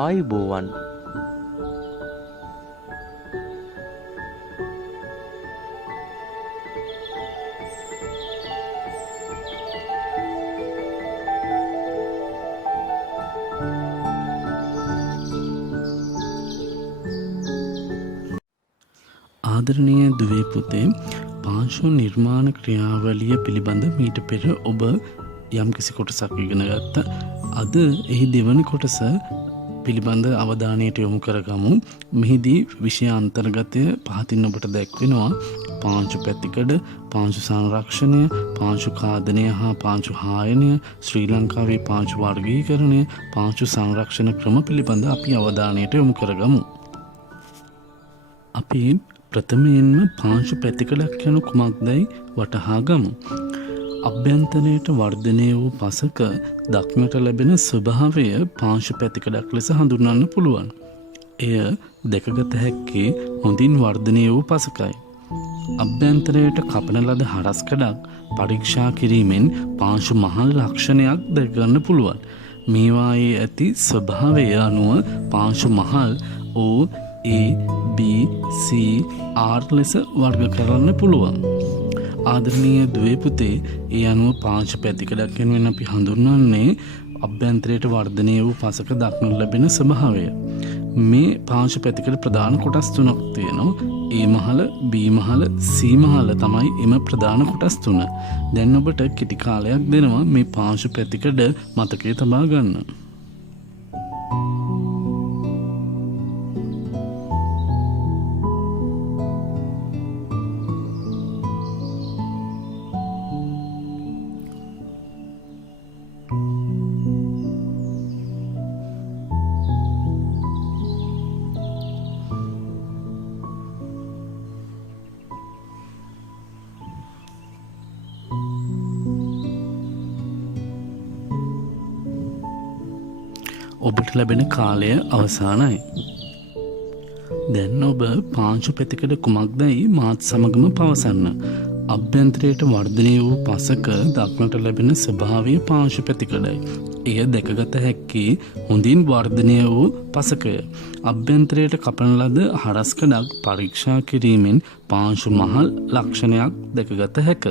ආයුබෝවන්. ආදරණීය දුවේ පුතේ, පාංශු නිර්මාණ ක්‍රියාවලිය පිළිබඳ මීට පෙර ඔබ යම්කිසි කොටසක් ඉගෙන ගත්තා. අද එහි දෙවන කොටස පිළිබඳ අවධානයට යොමු කරගමු. මෙහිදී විෂය අන්තර්ගතය පහතින් ඔබට දැක්වෙනවා. පාංශු පැතිකඩ, පාංශු සංරක්ෂණය, පාංශු ඛාදනය හා පාංශු හායනය, ශ්‍රී ලංකාවේ පාංශු වර්ගීකරණය, පාංශු සංරක්ෂණ ක්‍රම පිළිබඳ අපි අවධානයට යොමු කරගමු. අපි ප්‍රථමයෙන්ම පාංශු පැතිකඩක් යනු කුමක්දයි වටහා ගමු. අභ්‍යන්තරයට වර්ධනය වූ පසක දක්නට ලැබෙන ස්වභාවය පාංශු පැතිකඩක් ලෙස හඳුන්වන්න පුළුවන්. එය දැකගත හැක්කේ හොඳින් වර්ධනය වූ පසකයි. අභ්‍යන්තරයට කපන ලද හරස්කඩක් පරීක්ෂා කිරීමෙන් පාංශු මහල් ලක්ෂණයක් දැකගන්න පුළුවන්. මේවායේ ඇති ස්වභාවය අනුව පාංශු මහල් O, A, B, C, R ලෙස වර්ග කරන්න පුළුවන්. ආදරණීය දුවේ පුතේ, ඒ අනුව පාංශු පැතිකඩක් වෙනුවෙන් අපි හඳුන්වන්නේ අභ්‍යන්තරයට වර්ධනය වූ පසක දක්නට ලැබෙන ස්වභාවය. මේ පාංශු පැතිකඩ ප්‍රධාන කොටස් තුනක් තියෙනවා. A Mahela, B Mahela, C මහල තමයි එම ප්‍රධාන කොටස් තුන. දැන් ඔබට කෙටි කාලයක් දෙනවා මේ පාංශු පැතිකඩ මතකයේ තබා ගන්න. ඔබට ලැබෙන කාලය අවසానයි. දැන් ඔබ පාංශු පැතිකඩ කුමක්දයි මාත් සමගම පවසන්න. අභ්‍යන්තරයට වර්ධනය වූ පසක දක්නට ලැබෙන ස්වභාවය පාංශු පැතිකඩයි. එය දැකගත හැක්කේ හොඳින් වර්ධනය වූ පසකය. අභ්‍යන්තරයට කපන ලද හරස්කඩක් පරීක්ෂා කිරීමෙන් පාංශු මහල් ලක්ෂණයක් දැකගත හැක.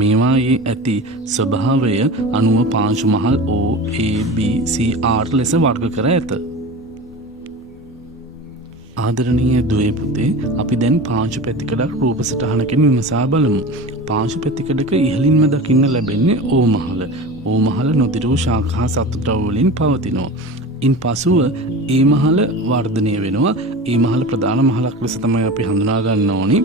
මේවායේ ඇති ස්වභාවය අනුව පාංශු මහල් O, A, B, C, R ලෙස වර්ග කර ඇත. ආදරණීය දුවේ පුතේ, අපි දැන් පාංශු පැතිකඩක් රූප සටහනකින් විමසා බලමු. පාංශු පැතිකඩක ඉහළින්ම දකින්න ලැබෙන්නේ O මහල. O මහල නොදිරූ ශාඛා සත්තු ද්‍රව්‍ය වලින් පවතිනවා. ඉන් පසුව A මහල වර්ධනය වෙනවා. A මහල ප්‍රධාන මහලක් ලෙස තමයි අපි හඳුනා ගන්න ඕනි.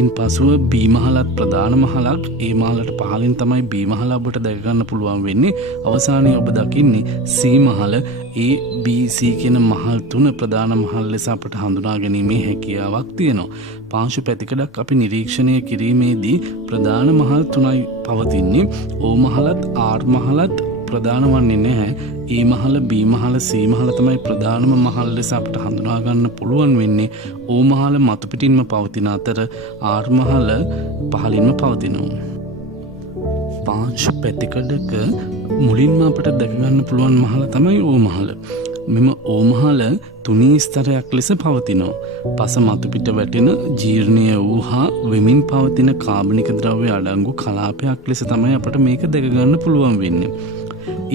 ඉන් පසුව B මහලත් ප්‍රධාන මහලක්. A මහලට පහළින් තමයි B මහල ඔබට දැක ගන්න පුළුවන් වෙන්නේ. අවසානයේ ඔබ දකින්නේ C Mahela. A, B, C කියන මහල් තුන ප්‍රධාන මහල් ලෙස අපට හඳුනා ගැනීමේ හැකියාවක් තියෙනවා. පාංශු පැතිකඩක් අපි නිරීක්ෂණය කිරීමේදී ප්‍රධාන මහල් තුනයි පවතින්නේ. O මහලත් R මහලත් ප්‍රධාන වන්නේ නැහැ. A Mahela, B Mahela, C මහල තමයි ප්‍රධානම මහල් ලෙස අපට හඳුනා ගන්න පුළුවන් වෙන්නේ. O මහල මතු පිටින්ම පවතින අතර R මහල පහළින්ම පවතිනවා. පාංශු පැතිකඩක මුලින්ම අපට දැක ගන්න පුළුවන් මහල තමයි O මහල. මෙම O මහල තුනී ස්තරයක් ලෙස පවතිනවා. පස මතු පිට වැටෙන ජීර්ණය වූ හා වෙමින් පවතින කාබනික ද්‍රව්‍ය අඩංගු කලාපයක් ලෙස තමයි අපට මේක දැක ගන්න පුළුවන් වෙන්නේ.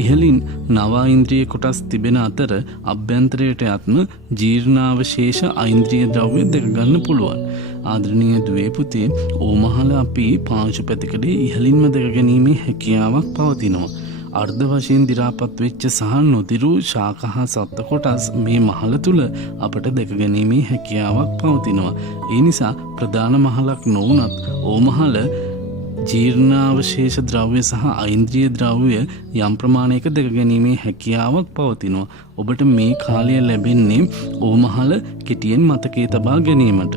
ඉහලින් නවාඉන්ද්‍රිය කොටස් තිබෙන අතර අභ්‍යන්තරයට යත්ම ජීර්ණාවශේෂ අයින්ද්‍රිය ද්‍රව්‍ය දැක ගන්න පුළුවන්. ආදරණීය දුවේ පුතේ, O මහල අපි පාංශු පැතිකඩේ ඉහළින්ම දැක ගැනීමේ හැකියාවක් පවතිනවා. අර්ධ වශයෙන් දි รา පත් වෙච්ච සහ නොදිරූ ශාඛා සත්ත්ව කොටස් මේ මහල තුල අපට දැක ගැනීමේ හැකියාවක් පවතිනවා. ඒ නිසා ප්‍රධාන මහලක් නොවුනත් O මහල ජීර්ණාවශේෂ ද්‍රව්‍ය සහ අයින්ද්‍රිය ද්‍රව්‍ය යම් ප්‍රමාණයක දැක ගැනීමේ හැකියාවක් පවතිනවා. ඔබට මේ කාලය ලැබෙන්නේ O මහල කෙටියෙන් මතකයේ තබා ගැනීමට.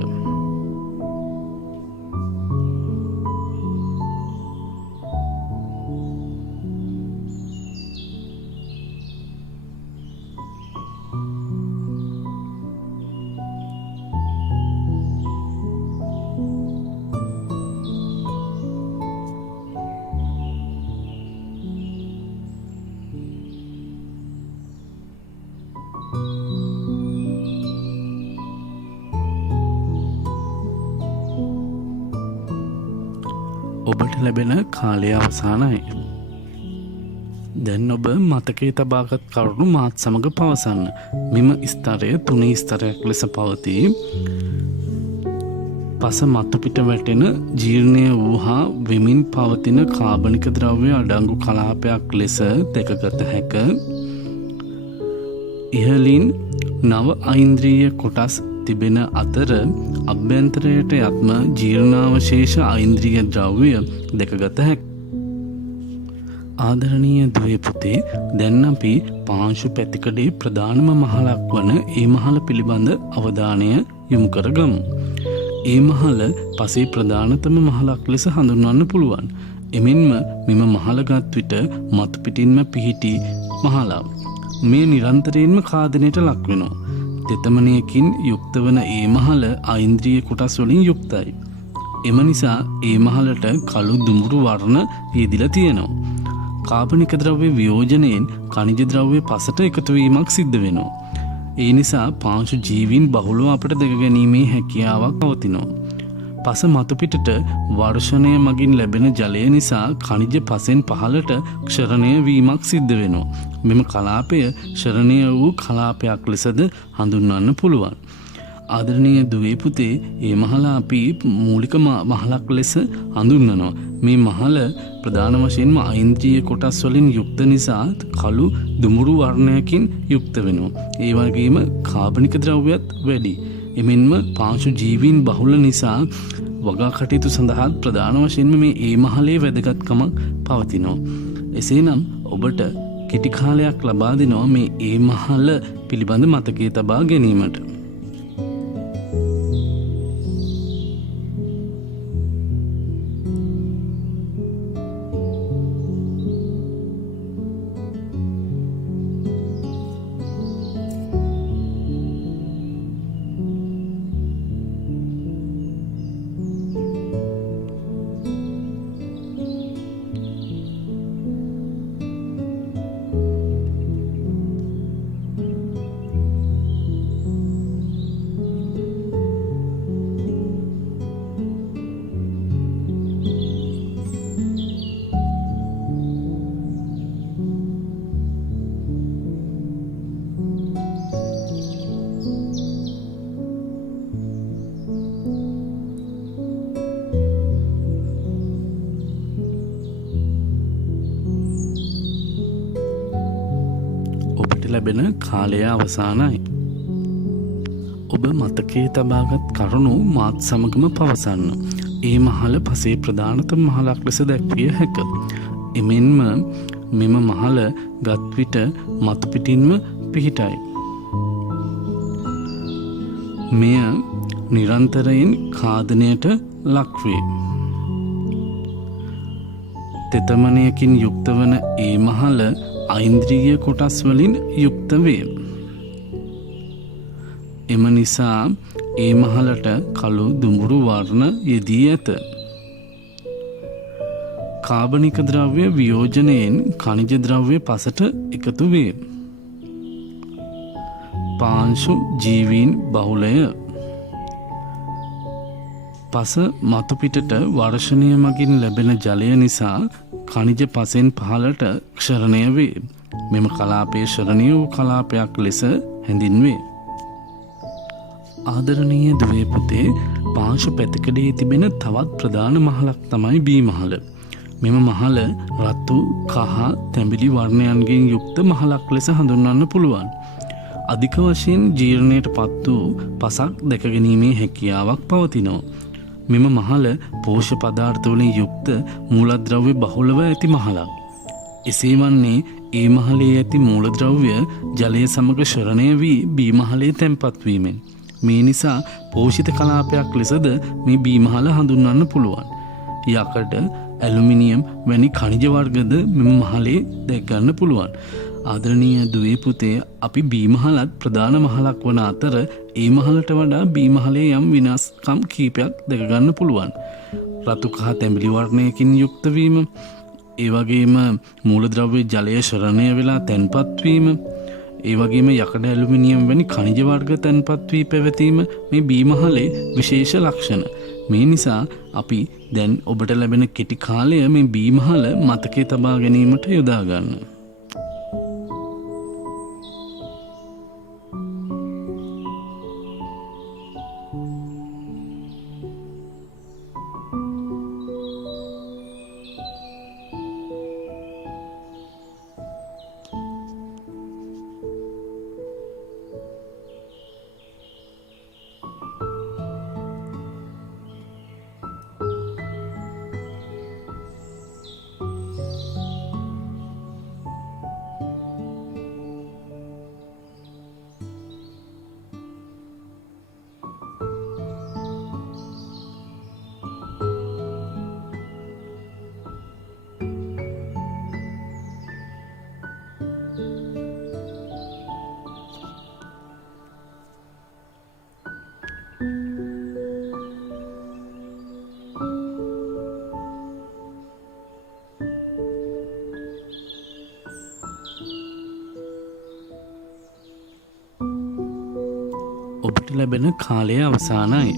ලැබෙන කාලය අවසానයි. දැන් ඔබ මතකයේ තබාගත් කරුණු මාත් සමග පවසන්න. මෙම ස්තරය තුනේ ස්තරයක් ලෙස පවතී. පස මතු පිට වැටෙන ජීර්ණය වූ හා වෙමින් පවතින කාබනික ද්‍රව්‍ය අඩංගු කලාපයක් ලෙස දැකගත හැක. ඉහලින් නව ඓන්ද්‍රීය කොටස් තිබෙන අතර අභ්‍යන්තරයට යත්ම ජීර්ණාවශේෂ ඓන්ද්‍රීය ද්‍රව්‍ය දැකගත හැක. ආදරණීය දුවේ පුතේ, දැන් අපි පාංශු පැතිකඩේ ප්‍රධානම මහලක් වන ඒ මහල පිළිබඳ අවධානය යොමු කරගමු. ඒ මහල පසේ ප්‍රධානතම මහලක් ලෙස හඳුන්වන්න පුළුවන්. එමෙන්ම මෙම මහලගත් විට මතු පිටින්ම පිහිටි මහලක්. මේ නිරන්තරයෙන්ම ඛාදනයට ලක්වෙනවා. තෙතමනයකින් යුක්ත වන ඒ මහල ඓන්ද්‍රීය කොටස් වලින් යුක්තයි. එම නිසා ඒ මහලට කළු දුමුරු වර්ණ යෙදිලා තියෙනවා. කාබනික ද්‍රව්‍ය වියෝජනයෙන් ඛනිජ ද්‍රව්‍ය පසට එකතු වීමක් සිද්ධ වෙනවා. ඒ නිසා පාංශු ජීවීන් බහුලව අපට දැක ගැනීමේ හැකියාවක් පවතිනවා. පස මතු පිටට වර්ෂණය මගින් ලැබෙන ජලය නිසා ඛනිජ පසෙන් පහළට ක්ෂරණය වීමක් සිද්ධ වෙනවා. මෙම කලාපය ක්ෂරණය වූ කලාපයක් ලෙසද හඳුන්වන්න පුළුවන්. ආදරණීය දුවේ පුතේ, මේ මහල අපි මූලික මහලක් ලෙස හඳුන්වනවා. මේ මහල ප්‍රධාන වශයෙන්ම ඓන්ද්‍රීය කොටස් වලින් යුක්ත නිසා කළු දුමුරු වර්ණයකින් යුක්ත වෙනවා. ඒ වගේම කාබනික ද්‍රව්‍යත් වැඩි. එමෙන්ම පාංශු ජීවීන් බහුල නිසා වගා කටයුතු සඳහා ප්‍රධාන වශයෙන්ම මේ ඒ මහලේ වැදගත්කමක් පවතිනවා. එසේනම් ඔබට කෙටි කාලයක් ලබා දෙනවා මේ ඒ මහල පිළිබඳ මතකයේ තබා ගැනීමට. ලැබෙන කාලය අවසానයි. ඔබ මතකයේ තබාගත් කරුණු මාත් සමගම පවසන්න. ඒ මහල පසේ ප්‍රධානතම මහලක් ලෙස දැක්විය හැක. එමෙන්ම මෙම මහල ගත් විට මතු පිටින්ම පිහිටයි. මෙය නිරන්තරයෙන් ඛාදනයට ලක්වේ. තෙතමනයකින් යුක්ත වන ඒ මහල ඓන්ද්‍රීය කොටස් වලින් යුක්ත වේ. එම නිසා ඒ මහලට කළු දුමුරු වර්ණ යෙදී ඇත. කාබනික ද්‍රව්‍ය වියෝජනයෙන් ඛනිජ ද්‍රව්‍ය පසට එකතු වේ. පාංශු ජීවීන් බහුලය. පස මතු පිටට වර්ෂණය මගින් ලැබෙන ජලය නිසා ඛනිජ පසෙන් පහළට ක්ෂරණය වේ. මෙම කලාපයේ ක්ෂරණය වූ කලාපයක් ලෙස හැඳින්වේ. ආදරණීය දුවේ පුතේ, පාංශු පැතිකඩේ තිබෙන තවත් ප්‍රධාන මහලක් තමයි බී මහල. මෙම මහල රතු, කහ, තැඹිලි වර්ණයන්ගෙන් යුක්ත මහලක් ලෙස හඳුන්වන්න පුළුවන්. අධික වශයෙන් ජීර්ණයට පත් වූ පසක් දැක ගැනීමේ හැකියාවක් පවතිනවා. මෙම මහල පෝෂ්‍ය පදාර්ථ වලින් යුක්ත මූලද්‍රව්‍ය බහුලව ඇති මහලක්. එසේ වන්නේ ඒ මහලේ ඇති මූලද්‍රව්‍ය ජලය සමග ශ්‍රණය වී බී මහලේ තැන්පත් වීමෙන්. මේ නිසා පෝෂිත කලාපයක් ලෙසද මේ බී මහල හඳුන්වන්න පුළුවන්. යකඩ, ඇලුමිනියම් වැනි ඛනිජ වර්ගද මෙම මහලේ දැක ගන්න පුළුවන්. ආදරණීය දුවේ පුතේ, අපි බී මහලත් ප්‍රධාන මහලක් වන අතර ඒ මහලට වඩා බී මහලේ යම් විනාශකම් කීපයක් දැක ගන්න පුළුවන්. රතු කහ තැඹිලි වර්ණයකින් යුක්ත වීම, ඒ වගේම මූලද්‍රව්‍ය ජලය ශ්‍රණය වෙලා තැන්පත් වීම, ඒ වගේම යකඩ, ඇලුමිනියම් වැනි ඛනිජ වර්ග තැන්පත් වී පැවතීම මේ බී මහලේ විශේෂ ලක්ෂණ. මේ නිසා අපි දැන් ඔබට ලැබෙන කෙටි කාලය මේ බී මහල මතකයේ තබා ගැනීමට යොදා ගන්න. ඔබට ලැබෙන කාලය අවසానයි.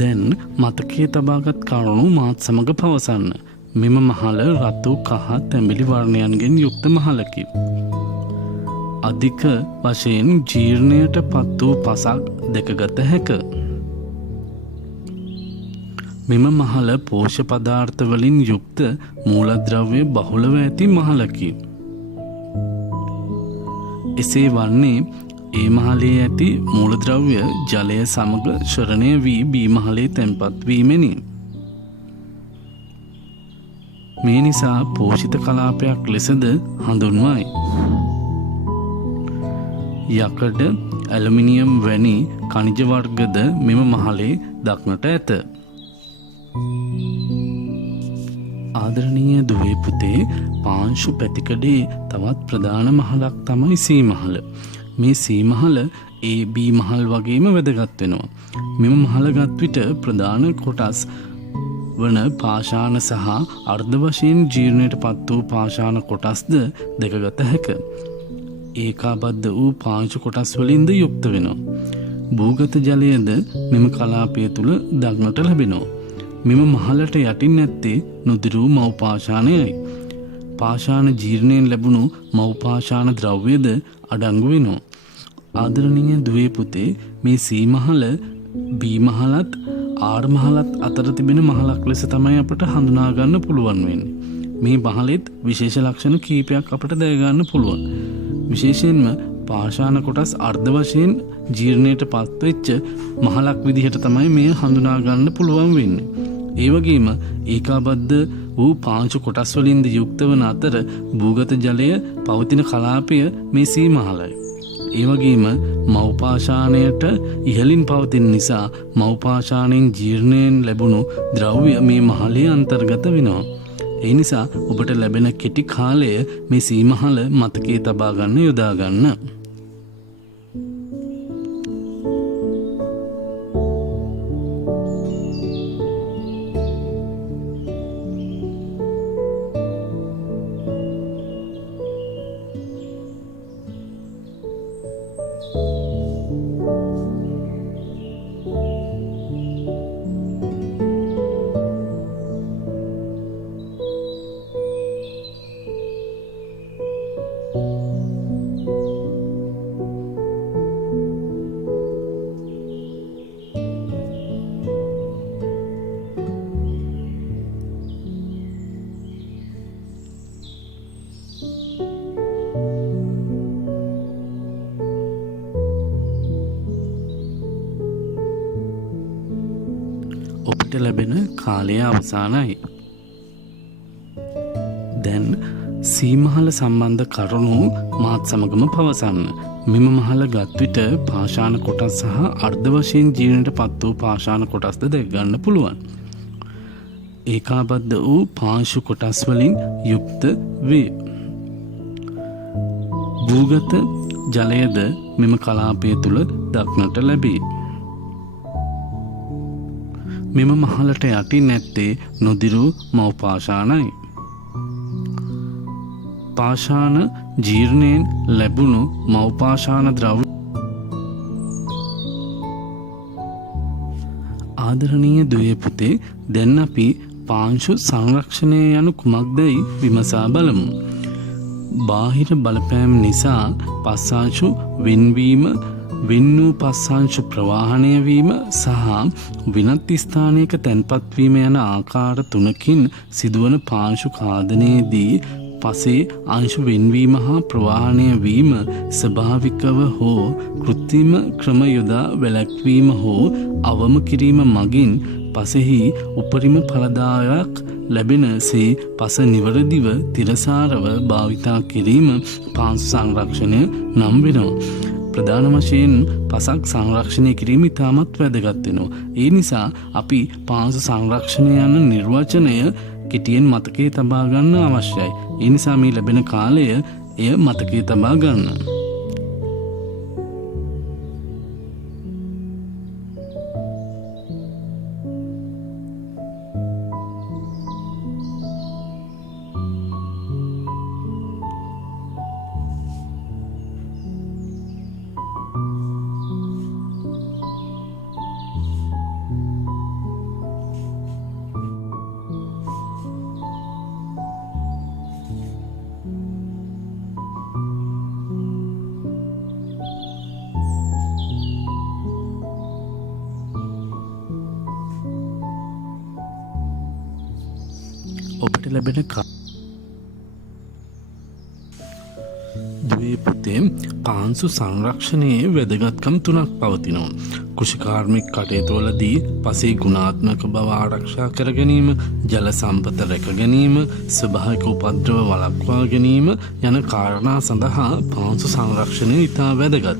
දැන් මතකයේ තබාගත් කරුණු මාත් සමග පවසන්න. මෙම මහල රතු කහ තැඹිලි වර්ණයන්ගෙන් යුක්ත මහලකි. අධික වශයෙන් ජීර්ණයට පත් වූ පසක් දැකගත හැක. මෙම මහල පෝෂ්‍ය පදාර්ථ වලින් යුක්ත මූලද්‍රව්‍ය බහුලව ඇති මහලකි. එසේ වන්නේ ඒ මහලේ ඇති මූලද්‍රව්‍ය ජලය සමග ශ්වරණය වී බී මහලේ තැන්පත් වීමෙනි. මේ නිසා පෝෂිත කලාපයක් ලෙසද හඳුන්වයි. යකඩ, ඇලුමිනියම් වැනි ඛනිජ වර්ගද මෙම මහලේ දක්නට ඇත. ආදරණීය දුවේ පුතේ, පාංශු පැතිකඩේ තවත් ප්‍රධාන මහලක් තමයි සී මහල. මේ සී මහල ඒ බී මහල් වගේම වැදගත් වෙනවා. මෙම මහල ගත් විට ප්‍රධාන කොටස් වන පාෂාණ සහ අර්ධ වශයෙන් ජීර්ණයට පත් වූ පාෂාණ කොටස්ද දැකගත හැක. ඒකාබද්ධ වූ පාංශු කොටස් වලින්ද යුක්ත වෙනවා. භූගත ජලයද මෙම කලාපය තුල දක්නට ලැබෙනවා. මෙම මහලට යටින් නැත්තේ නුදුරු මව් පාෂාණයයි. පාෂාණ ජීර්ණයෙන් ලැබුණු මව් පාෂාණ ද්‍රව්‍යද අඩංගු වෙනවා. ආදරණීය දුවේ පුතේ, මේ සී මහල බී මහලත් ආර් මහලත් අතර තිබෙන මහලක් ලෙස තමයි අපට හඳුනා ගන්න පුළුවන් වෙන්නේ. මේ මහලෙත් විශේෂ ලක්ෂණ කීපයක් අපට දැක ගන්න පුළුවන්. විශේෂයෙන්ම පාෂාණ කොටස් අර්ධ වශයෙන් ජීර්ණයට පත්වෙච්ච මහලක් විදිහට තමයි මේ හඳුනා ගන්න පුළුවන් වෙන්නේ. ඒ වගේම ඒකාබද්ධ වූ පාංශු කොටස් වලින්ද යුක්ත වන අතර භූගත ජලය පවතින කලාපය මේ සී මහලයි. ඒ වගේම මව් පාෂාණයට ඉහළින් පවතින නිසා මව් පාෂාණයෙන් ජීර්ණයෙන් ලැබුණු ද්‍රව්‍ය මේ මහලේ අන්තර්ගත වෙනවා. ඒ නිසා ඔබට ලැබෙන කෙටි කාලය මේ සී මහල මතකයේ තබා ගන්න යොදා ගන්න. ඔබට ලැබෙන කාලය අවසానයි. දැන් සී මහල සම්බන්ධ කරුණු මාත් සමගම පවසන්න. මෙම මහල ගත් විට පාෂාණ කොටස් සහ අර්ධ වශයෙන් ජීර්ණයට පත් වූ පාෂාණ කොටස්ද දැක ගන්න පුළුවන්. ඒකාබද්ධ වූ පාංශු කොටස් වලින් යුක්ත වේ. භූගත ජලයද මෙම කලාපය තුල දක්නට ලැබේ. මෙම මහලට යටින් නැත්තේ නොදිරු මව් පාෂාණයි. පාෂාණ ජීර්ණයෙන් ලැබුණු මව් පාෂාණ ද්‍රව්‍ය ආදරණීය දුවේ පුතේ දැන් අපි පාංශු සංරක්ෂණය යනු කුමක්දයි විමසා බලමු. බාහිර බලපෑම් නිසා පස්සාංශු වෙන්වීම, වෙන් වූ පස්සාංශු ප්‍රවාහණය වීම සහ වෙනත් ස්ථානයක තැන්පත් වීම යන ආකාර තුනකින් සිදුවන පාංශු ඛාදනයේදී පසේ අංශු වෙන්වීම හා ප්‍රවාහණය වීම ස්වභාවිකව හෝ කෘත්‍රිම ක්‍රම යොදා වැළැක්වීම හෝ අවම කිරීම මගින් පසෙහි උපරිම ඵලදායක් ලැබෙනසේ පස නිවැරදිව තිරසාරව භාවිතා කිරීම පාංශු සංරක්ෂණය නම් වෙනවා. ප්‍රධාන වශයෙන් පසක් සංරක්ෂණය කිරීම ඉතාමත් වැදගත් වෙනවා. ඒ නිසා අපි පාංශු සංරක්ෂණය යන නිර්වචනය කෙටියෙන් මතකයේ තබා ගන්න අවශ්‍යයි. ඒ නිසා මේ ලැබෙන කාලය එය මතකයේ තබා ගන්න. ඔබට ලැබෙන දුවේ පුතේ පාංශු සංරක්ෂණයේ වැදගත්කම් තුනක් පවතිනවා. කුෂිකාර්මික කටයුතුවලදී පසේ ගුණාත්මක බව ආරක්ෂා කර ගැනීම, ජල සම්පත රැක ගැනීම, ස්වභාවික උපද්‍රව වළක්වා ගැනීම යන කාරණා සඳහා පාංශු සංරක්ෂණය ඉතා වැදගත්.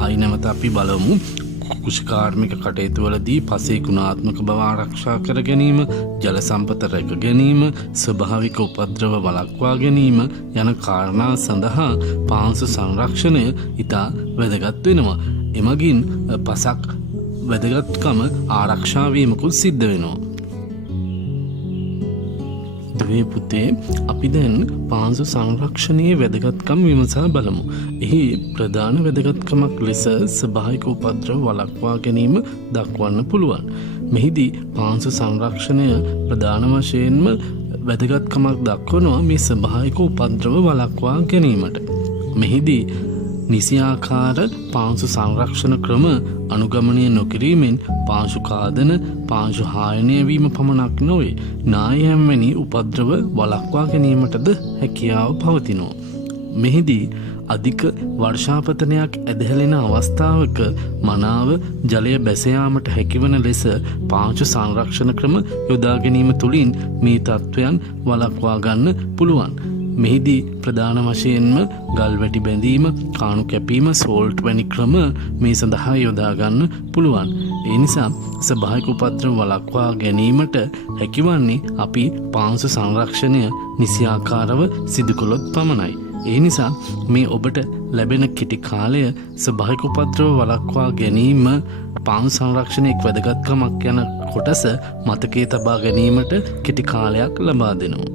ආයි නැවත අපි බලමු. කුෂිකාර්මික කටයුතුවලදී පසේ ගුණාත්මක බව ආරක්ෂා කර ගැනීම, ජල සම්පත රැක ගැනීම, ස්වභාවික උපද්‍රව වළක්වා ගැනීම යන කාරණා සඳහා පාංශු සංරක්ෂණය ඉතා වැදගත් වෙනවා. එමගින් පසක් වැදගත්කම ආරක්ෂා වීමකුත් සිද්ධ වෙනවා. දුවේ පුතේ අපි දැන් පාංශු සංරක්ෂණයේ වැදගත්කම් විමසා බලමු. එහි ප්‍රධාන වැදගත්කමක් ලෙස ස්වභාවික උපද්‍රව වළක්වා ගැනීම දක්වන්න පුළුවන්. මෙහිදී පාංශු සංරක්ෂණය ප්‍රධාන වශයෙන්ම වැදගත්කමක් දක්වනවා මේ ස්වභාවික උපද්‍රව වළක්වා ගැනීමට. මෙහිදී නිසියාකාර පාංශු සංරක්ෂණ ක්‍රම අනුගමනය නොකිරීමෙන් පාංශු ඛාදන, පාංශු හායනය වීම පමණක් නොවේ, නායම් වැනි උපද්‍රව වළක්වා ගැනීමටද හැකියාව පවතිනවා. මෙහිදී අධික වර්ෂාපතනයක් ඇදහැලෙන අවස්ථාවක මනාව ජලය බැස යාමට හැකිවන ලෙස පාංශු සංරක්ෂණ ක්‍රම යොදා ගැනීම තුළින් මේ තත්ත්වයන් වළක්වා ගන්න පුළුවන්. මෙහිදී ප්‍රධාන වශයෙන්ම ගල් වැටි බැඳීම, කාණු කැපීම, සෝල්ට් වැනි ක්‍රම මේ සඳහා යොදා ගන්න පුළුවන්. ඒ නිසා ස්වභාවික උපද්‍රව වළක්වා ගැනීමට හැකිවන්නේ අපි පාංශු සංරක්ෂණය නිසියාකාරව සිදු කළොත් පමණයි. ඒ නිසා මේ ඔබට ලැබෙන කෙටි කාලය ස්වභාවික උපද්‍රව වළක්වා ගැනීම පාංශු සංරක්ෂණයේ වැදගත්කමක් යන කොටස මතකයේ තබා ගැනීමට කෙටි කාලයක් ලබා දෙනවා.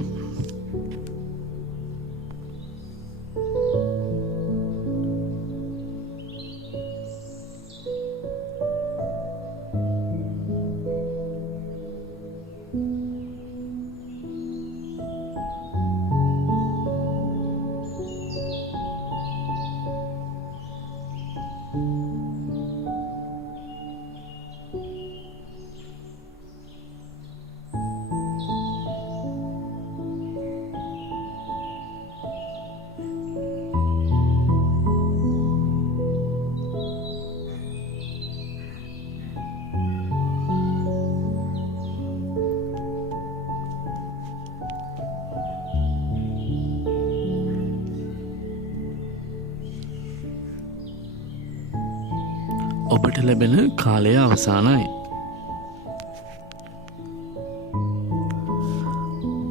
ඔබට ලැබෙන කාලය අවසానයි.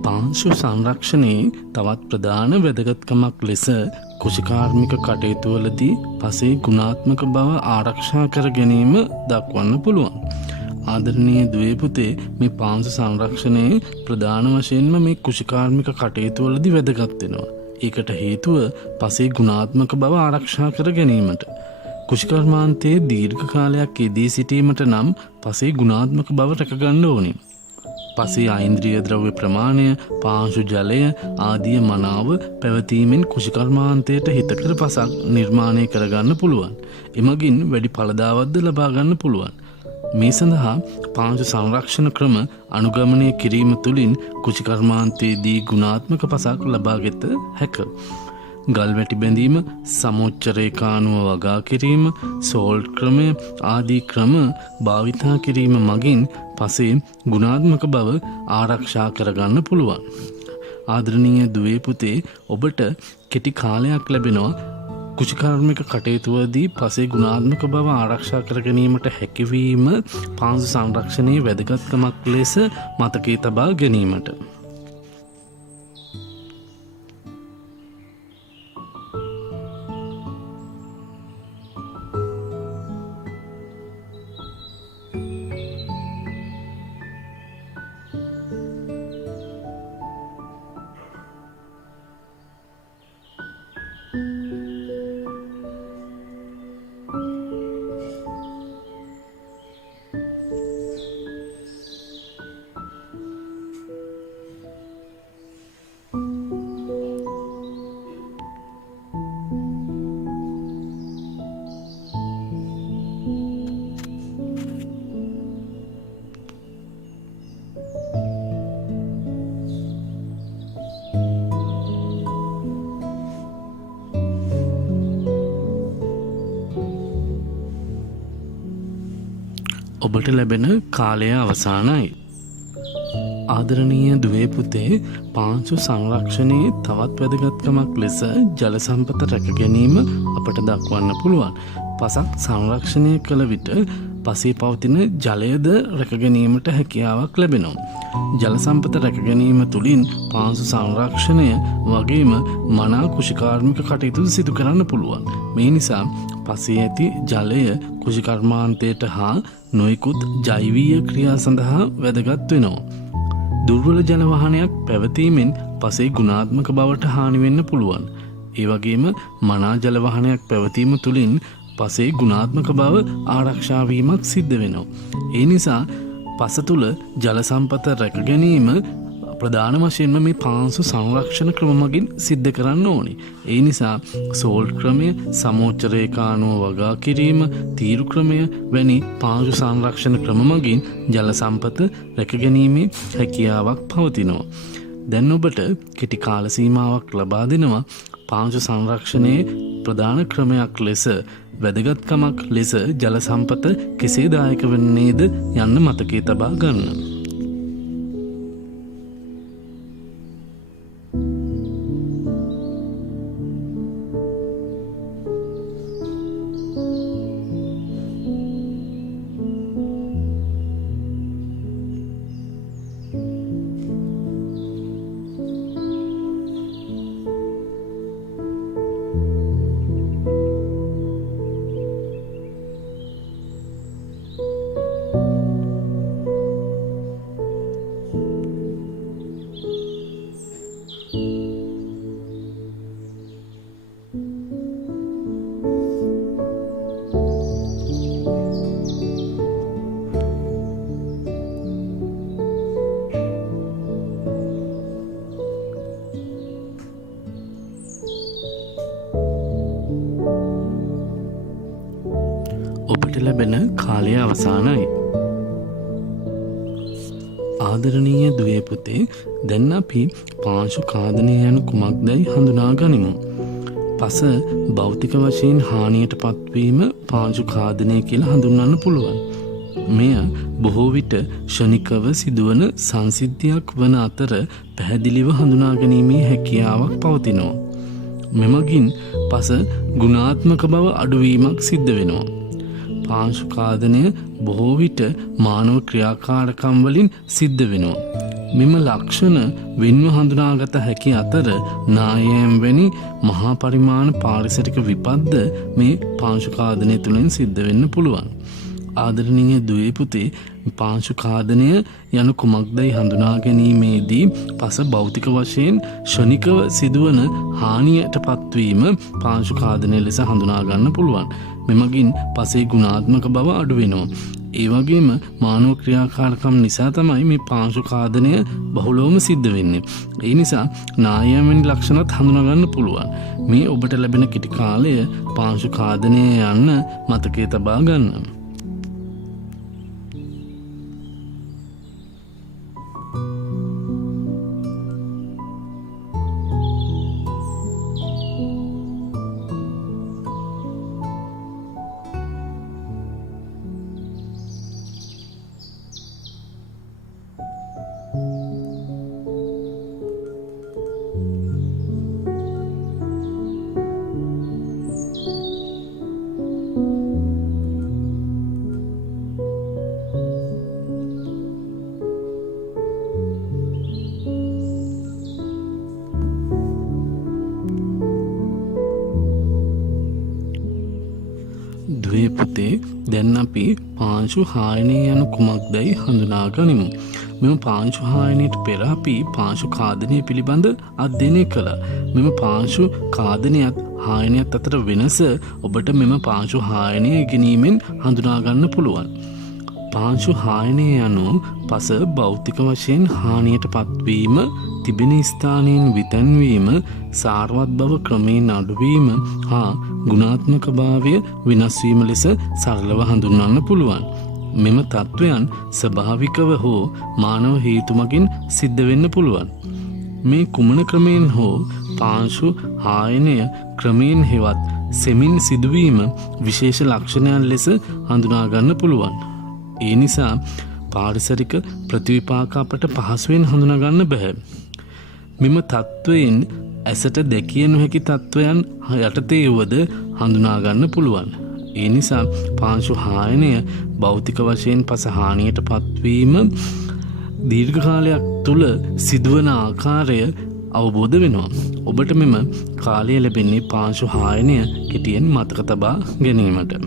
පාංශු සංරක්ෂණයේ තවත් ප්‍රධාන වැදගත්කමක් ලෙස කුෂිකාර්මික කටයුතුවලදී පසේ ගුණාත්මක බව ආරක්ෂා කර ගැනීම දක්වන්න පුළුවන්. ආදරණීය දුවේ පුතේ මේ පාංශු සංරක්ෂණයේ ප්‍රධාන වශයෙන්ම මේ කුෂිකාර්මික කටයුතුවලදී වැදගත් වෙනවා. ඒකට හේතුව පසේ ගුණාත්මක බව ආරක්ෂා කර ගැනීමට. කුෂිකර්මාන්තයේ දීර්ඝ කාලයක් යෙදී සිටීමට නම් පසේ ගුණාත්මක බව රැකගන්න ඕනි. පසේ ආයින්ද්‍රිය ද්‍රව්‍ය ප්‍රමාණය, පාංශු ජලය ආදිය මනාව පැවතීමෙන් කුෂිකර්මාන්තයට හිතකර පසක් නිර්මාණය කරගන්න පුළුවන්. එමගින් වැඩි ඵලදායකත්වද ලබා ගන්න පුළුවන්. මේ සඳහා පාංශු සංරක්ෂණ ක්‍රම අනුගමනය කිරීම තුළින් කුෂිකර්මාන්තයේදී ගුණාත්මක පසක් ලබාගත හැකිය. ගල් වැටි බැඳීම, සමෝච්ච රේඛානුව වගා කිරීම, සෝල්ට් ක්‍රමය ආදී ක්‍රම භාවිතා කිරීම මගින් පසේ ගුණාත්මක බව ආරක්ෂා කරගන්න පුළුවන්. ආදරණීය දුවේ පුතේ, ඔබට කෙටි කාලයක් ලැබෙනවා කුෂිකාර්මික කටයුතුවදී පසේ ගුණාත්මක බව ආරක්ෂා කර ගැනීමට හැකිවීම පාංශු සංරක්ෂණයේ වැදගත්කමක් ලෙස මතකයේ තබා ගැනීමට. ඔබට ලැබෙන කාලය අවසానයි. ආදරණීය දුවේ පුතේ, පාංශු සංරක්ෂණයේ තවත් වැදගත්කමක් ලෙස ජල සම්පත රැක ගැනීම අපට දක්වන්න පුළුවන්. පසක් සංරක්ෂණය කළ විට පසේ පවතින ජලයද රැක ගැනීමට හැකියාවක් ලැබෙනවා. ජල සම්පත රැක ගැනීම තුළින් පාංශු සංරක්ෂණය වගේම මනා කුෂිකාර්මික කටයුතු සිදු කරන්න පුළුවන්. මේ නිසා පසේ ඇති ජලය කුෂිකර්මාන්තයට හා නොයෙකුත් ජෛවීය ක්‍රියා සඳහා වැදගත් වෙනවා. දුර්වල ජල වහනයක් පැවතීමෙන් පසේ ගුණාත්මක බවට හානි වෙන්න පුළුවන්. ඒ වගේම මනා ජල වහනයක් පැවතීම තුළින් පසේ ගුණාත්මක බව ආරක්ෂා වීමක් සිද්ධ වෙනවා. ඒ නිසා පස තුල ජල සම්පත රැක ගැනීම ප්‍රධාන වශයෙන්ම මේ පාංශු සංරක්ෂණ ක්‍රම මගින් සිද්ධ කරන්න ඕනේ. ඒ නිසා සෝල්ට් ක්‍රමය, සමෝච්ච රේඛානුව වගා කිරීම, තීරු ක්‍රමය වැනි පාංශු සංරක්ෂණ ක්‍රම මගින් ජල සම්පත රැක ගැනීමේ හැකියාවක් පවතිනවා. දැන් ඔබට කෙටි කාල සීමාවක් ලබා දෙනවා පාංශු සංරක්ෂණයේ ප්‍රධාන ක්‍රමයක් ලෙස, වැදගත්කමක් ලෙස ජල සම්පත කෙසේ දායක වෙන්නේද යන්න මතකයේ තබා ගන්න. ලැබෙන කාලය අවසానයි. ආදරණීය දුවේ පුතේ, දැන් අපි පාංශු ඛාදනය යන කුමක්දයි හඳුනා ගනිමු. පස භෞතික වශයෙන් හානියට පත්වීම පාංශු ඛාදනය කියලා හඳුන්වන්න පුළුවන්. මෙය බොහෝ විට ක්ෂණිකව සිදුවන සංසිද්ධියක් වන අතර පැහැදිලිව හඳුනා ගැනීමේ හැකියාවක් පවතිනවා. මෙමගින් පස ගුණාත්මක බව අඩුවීමක් සිද්ධ වෙනවා. පාංශු ඛාදනය බොහෝ විට මානව ක්‍රියාකාරකම් වලින් සිද්ධ වෙනවා. මෙම ලක්ෂණ වෙන්ව හඳුනාගත හැකි අතර නායෑම් වැනි මහා පරිමාණ පාරිසරික විපත්ද මේ පාංශු ඛාදනය තුළින් සිද්ධ වෙන්න පුළුවන්. ආදරණීය දුවේ පුතේ, පාංශු ඛාදනය යන කුමක්දයි හඳුනා ගැනීමේදී පස භෞතික වශයෙන් ක්ෂණිකව සිදුවන හානියට පත්වීම පාංශු ඛාදනය ලෙස හඳුනා ගන්න පුළුවන්. මෙමගින් පසේ ගුණාත්මක බව අඩු වෙනවා. ඒ වගේම මානව ක්‍රියාකාරකම් නිසා තමයි මේ පාංශු ඛාදනය බහුලවම සිද්ධ වෙන්නේ. ඒ නිසා නායමෙන් ලක්ෂණත් හඳුනාගන්න පුළුවන්. මේ ඔබට ලැබෙන කෙටි කාලය පාංශු ඛාදනය යන්න මතකයේ තබා ගන්න. දුවේ පුතේ, දැන් අපි පාංශු හායනය යනු කුමක්දයි හඳුනා ගනිමු. මෙම පාංශු හායනයට පෙර අපි පාංශු ඛාදනය පිළිබඳ අධ්‍යයනය කළා. මෙම පාංශු ඛාදනයත් හායනයත් අතර වෙනස ඔබට මෙම පාංශු හායනය ඉගෙනීමෙන් හඳුනා ගන්න පුළුවන්. පාංශු හායනය යනු පස භෞතික වශයෙන් හානියට පත්වීම, තිබෙන ස්ථානයෙන් විතැන්වීම, සාරවත් බව ක්‍රමයෙන් අඩුවීම හා ගුණාත්මක භාවය වෙනස් වීම ලෙස සරලව හඳුන්වන්න පුළුවන්. මෙම තත්ත්වයන් ස්වභාවිකව හෝ මානව හේතු මගින් සිද්ධ වෙන්න පුළුවන්. මේ කුමන ක්‍රමයෙන් හෝ පාංශු හායනය ක්‍රමයෙන් හෙවත් සෙමින් සිදුවීම විශේෂ ලක්ෂණයන් ලෙස හඳුනා ගන්න පුළුවන්. ඒ නිසා පාරිසරික ප්‍රතිවිපාක අපට පහසුවෙන් හඳුනා ගන්න බෑ. මෙම තත්ත්වයෙන් ඇසට දැකිය නොහැකි තත්ත්වයන් යටතේ වුවද හඳුනා ගන්න පුළුවන්. ඒ නිසා පාංශු හායනය භෞතික වශයෙන් පස හානියට පත්වීම දීර්ඝ කාලයක් තුල සිදුවන ආකාරය අවබෝධ වෙනවා. ඔබට මෙම කාලය ලැබෙන්නේ පාංශු හායනය කෙටියෙන් මතක තබා ගැනීමට.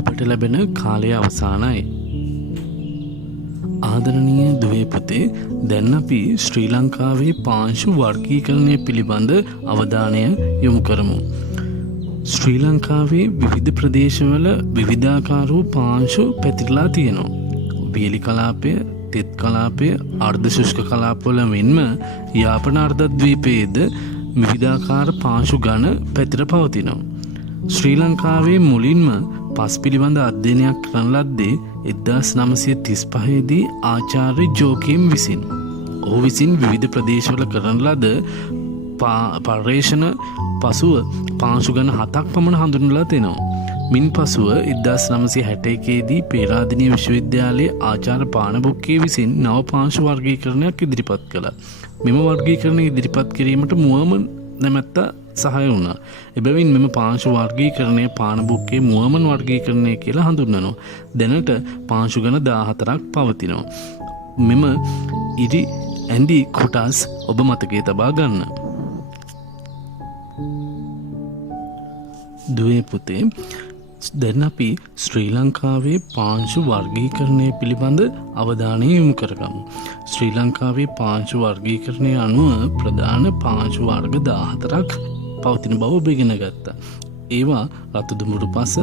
ඔබට ලැබෙන කාලය අවසానයි. ආදරණීය දුවේ පුතේ, දැන් අපි ශ්‍රී ලංකාවේ පාංශු වර්ගීකරණය පිළිබඳ අවධානය යොමු කරමු. ශ්‍රී ලංකාවේ විවිධ ප්‍රදේශවල විවිධාකාර වූ පාංශු පැතිරලා තියෙනවා. වියලි කලාපය, තෙත් කලාපය, අර්ධ ශුෂ්ක කලාපවල මෙන්ම යාපන අර්ධද්වීපයේද විවිධාකාර පාංශු ගණ පැතිර පවතිනවා. ශ්‍රී ලංකාවේ මුලින්ම පස් පිළිබඳ අධ්‍යයනයක් කරන ලද්දේ 1935 දී ආචාර්ය ජෝකීම් විසින්. ඔහු විසින් විවිධ ප්‍රදේශවල කරන ලද පර්යේෂණ පසුව පාංශු ගණ 7ක් පමණ හඳුන්වලා තිනවා. මින් පසුව 1961 දී පේරාදෙණිය විශ්වවිද්‍යාලයේ ආචාර්ය පානබුක්කේ විසින් නව පාංශු වර්ගීකරණයක් ඉදිරිපත් කළා. මෙම වර්ගීකරණය ඉදිරිපත් කිරීමට මුවම නැමැත්තා සහාය වුණා. එබැවින් මෙම පාංශු වර්ගීකරණය පානබුක්කේ මුවමන් වර්ගීකරණය කියලා හඳුන්වනවා. දැනට පාංශු ගණ 14ක් පවතිනවා. මෙම ඉරි ඇඳි කොටස් ඔබ මතකයේ තබා ගන්න. දුවේ පුතේ, දැන් අපි ශ්‍රී ලංකාවේ පාංශු වර්ගීකරණය පිළිබඳ අවධානය යොමු කරගමු. ශ්‍රී ලංකාවේ පාංශු වර්ගීකරණය අනුව ප්‍රධාන පාංශු වර්ග 14ක් පවතින බව ඔබ ඉගෙන ගත්තා. ඒවා රතු දුඹුරු පස,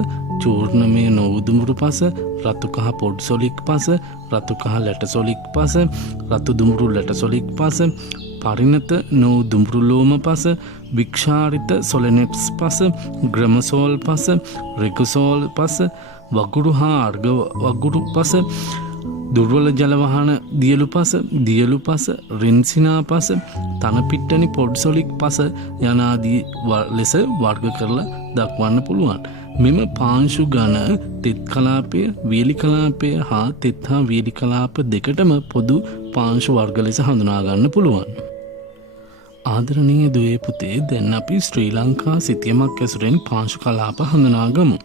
චූර්ණමය නොවු දුඹුරු පස, රතු කහ පොඩ් සොලික් පස, රතු කහ ලැට සොලික් පස, රතු දුඹුරු ලැට සොලික් පස, පරිණත නොවු දුඹුරු ලෝම පස, වික්ෂාරිත සොලෙනෙට්ස් පස, ග්‍රමසෝල් පස, රිකුසෝල් පස, වගුරු හා අර්ග වගුරු පස, දුර්වල ජලවාහන දියලු පස රින්සිනා පස තනපිට්ටනි පොඩ්සොලික් පස යනාදී ලෙස වර්ග කරලා දක්වන්න පුළුවන්. මෙම පාංශු ගණ තෙත් කලාපය වියලි කලාපය හා තෙත් හා වියලි කලාප දෙකටම පොදු පාංශු වර්ග ලෙස හඳුනා ගන්න පුළුවන්. ආදරණීය දුවේ පුතේ, දැන් අපි ශ්‍රී ලංකා සිතියමක් ඇසුරෙන් පාංශු කලාප හඳුනා ගමු.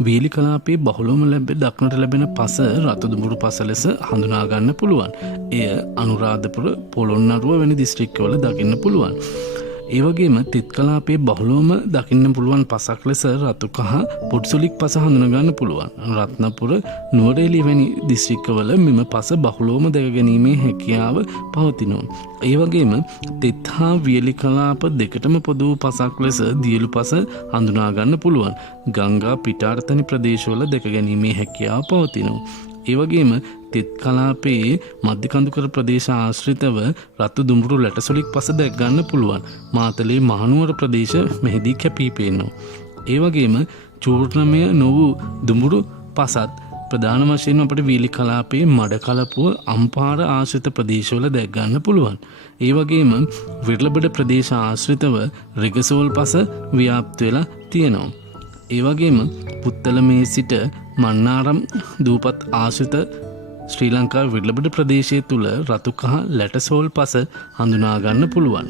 වියලි කලාපයේ බහුලවම දක්නට ලැබෙන පස රතු දුඹුරු පස ලෙස හඳුනා ගන්න පුළුවන්. එය අනුරාධපුර, පොළොන්නරුව වැනි දිස්ත්‍රික්කවල දකින්න පුළුවන්. ඒ වගේම තෙත් කලාපයේ බහුලවම දකින්න පුළුවන් පසක් ලෙස රතු කහ පොඩ්සොලික් පස හඳුනා ගන්න පුළුවන්. රත්නපුර, නුවරඑළිය වැනි දිස්ත්‍රික්කවල මෙම පස බහුලවම දැක ගැනීමේ හැකියාව පවතිනවා. ඒ වගේම තෙත් හා වියලි කලාප දෙකටම පොදු පසක් ලෙස දියලු පස හඳුනා ගන්න පුළුවන්. ගංගා පිටාරතනි ප්‍රදේශවල දැක ගැනීමේ හැකියාව පවතිනවා. ඒ වගේම තෙත් කලාපයේ මධ්‍යකඳුකර ප්‍රදේශ ආශ්‍රිතව රතු දුඹුරු ලැටසොලික් පස දැක ගන්න පුළුවන්. මාතලේ මහනුවර ප්‍රදේශ මෙහිදී කැපී පෙනෙනවා. ඒ වගේම චූර්ණමය නොවු දුඹුරු පසත් ප්‍රධාන වශයෙන් අපට වියලි කලාපයේ මඩ කලපුව අම්පාර ආශ්‍රිත ප්‍රදේශවල දැක ගන්න පුළුවන්. ඒ වගේම විරලබඩ ප්‍රදේශ ආශ්‍රිතව රිගසෝල් පස ව්‍යාප්ත වෙලා තියෙනවා. ඒ වගේම පුත්තලමේ සිට මන්නාරම් දූපත් ආශ්‍රිත ශ්‍රී ලංකා විරලබඩ ප්‍රදේශය තුළ රතු කහ ලැටසෝල් පස හඳුනා ගන්න පුළුවන්.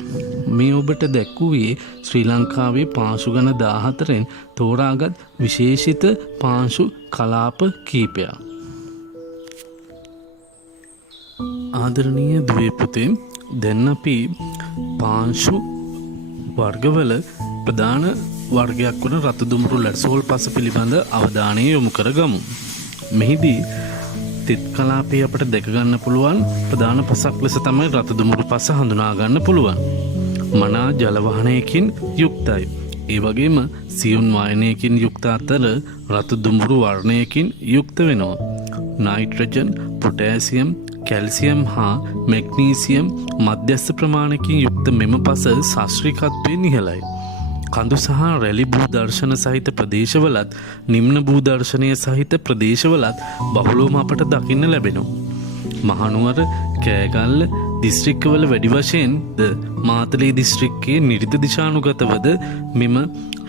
මේ ඔබට දැක්වුවේ ශ්‍රී ලංකාවේ පාංශු ගණ 14න් තෝරාගත් විශේෂිත පාංශු කලාප කීපයක්. ආදරණීය දුවේ පුතේ, දැන් අපි පාංශු වර්ගවල ප්‍රධාන වර්ගයක් වන රතු දුඹුරු ලැටසෝල් පස පිළිබඳ අවධානය යොමු කරගමු. මෙහිදී තෙත් කලාපයේ අපට දැක ගන්න පුළුවන් ප්‍රධාන පසක් ලෙස තමයි රතු දුඹුරු පස හඳුනා ගන්න පුළුවන්. මනා ජලවහනයකින් යුක්තයි. ඒ වගේම සියුම් වායනයකින් යුක්ත අතර රතු දුඹුරු වර්ණයකින් යුක්ත වෙනවා. නයිට්‍රජන්, පොටෑසියම්, කැල්සියම් හා මැග්නීසියම් මධ්‍යස්ථ ප්‍රමාණයකින් යුක්ත මෙම පස ශාස්ත්‍රීයත්වයෙන් ඉහළයි. කඳු සහ රැලි භූදර්ශන සහිත ප්‍රදේශවලත් නිම්න භූදර්ශනය සහිත ප්‍රදේශවලත් බහුලවම අපට දකින්න ලැබෙනවා. මහනුවර, කෑගල්ල දිස්ත්‍රික්කවල වැඩි වශයෙන්ද මාතලේ දිස්ත්‍රික්කයේ නිරිත දිශානුගතවද මෙම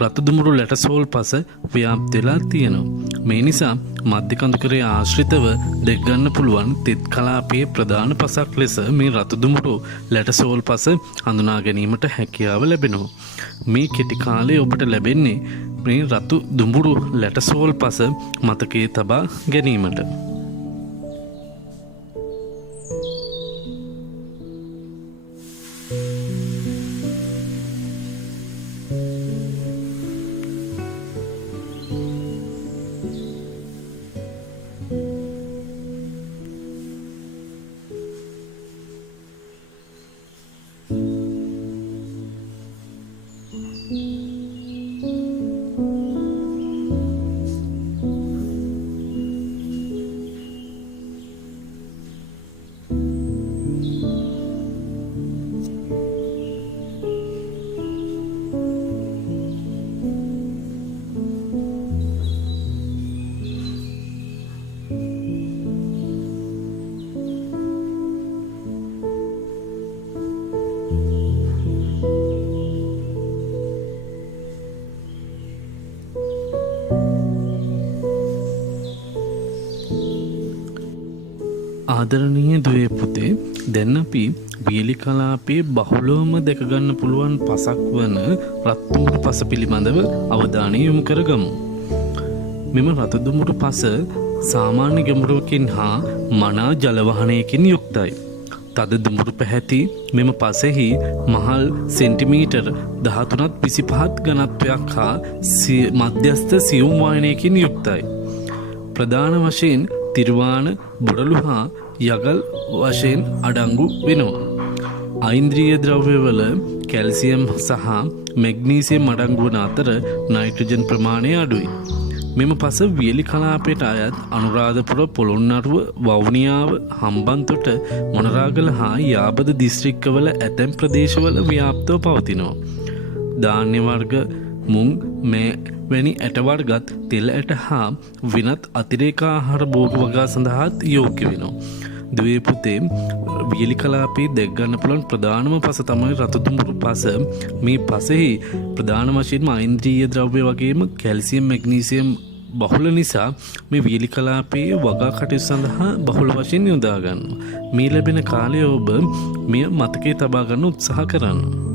රතු දුඹුරු ලැටසෝල් පස ව්‍යාප්ත වෙලා තියෙනවා. මේ නිසා මධ්‍ය කඳුකරයේ ආශ්‍රිතව දැක ගන්න පුළුවන් තෙත් කලාපයේ ප්‍රධාන පසක් ලෙස මේ රතු දුඹුරු ලැටසෝල් පස හඳුනා ගැනීමට හැකියාව ලැබෙනවා. මේ කෙටි කාලයේ ඔබට ලැබෙන්නේ මේ රතු දුඹුරු ලැටසෝල් පස මතකයේ තබා ගැනීමට. ආදරණීය දුවේ පුතේ, දැන් අපි වියලි කලාපයේ බහුලවම දැක ගන්න පුළුවන් පසක් වන රතු දුඹුරු පස පිළිබඳව අවධානය යොමු කරගමු. මෙම රතු දුඹුරු පස සාමාන්‍ය ගැඹුරකින් හා මනා ජලවහනයකින් යුක්තයි. තද දුඹුරු පැහැති මෙම පසෙහි මහල් සෙන්ටිමීටර් 13ත් 25ත් ඝනත්වයක් හා මධ්‍යස්ථ සියුම් වායනයකින් යුක්තයි. ප්‍රධාන වශයෙන් තිරුවාන, බොරළු හා යගල් වශයෙන් අඩංගු වෙනවා. ඓන්ද්‍රීය ද්‍රව්‍යවල කැල්සියම් සහ මැග්නීසියම් අඩංගු වන අතර නයිට්‍රජන් ප්‍රමාණය අඩුයි. මෙම පස වියලි කලාපයට අයත් අනුරාධපුර, පොළොන්නරුව, වවුනියාව, හම්බන්තොට, මොනරාගල හා යාබද දිස්ත්‍රික්කවල ඇතැම් ප්‍රදේශවල ව්‍යාප්තව පවතිනවා. ධාන්‍ය වර්ග, මුං මේ වැනි ඇටවර්ගත් තෙල් ඇට හා වෙනත් අතිරේක ආහාර භෝග වගා සඳහාත් යෝග්‍ය වෙනවා. දුවේ පුතේ වියලි කලාපේ දැක්ගන්න පුළුවන් ප්‍රධානම පස තමයි රතුදුඹුරු පස. මේ පසෙහි ප්‍රධාන වශයෙන්ම ඓන්ද්‍රීය ද්‍රව්‍ය වගේම කැල්සියම් මැග්නීසියම් බහුල නිසා මේ වියලි කලාපේ වගා කටයුතු සඳහා බහුල වශයෙන් යොදා ගන්නවා. මේ ලැබෙන කාලය ඔබ මෙය මතකයේ තබා ගන්න උත්සාහ කරන්න.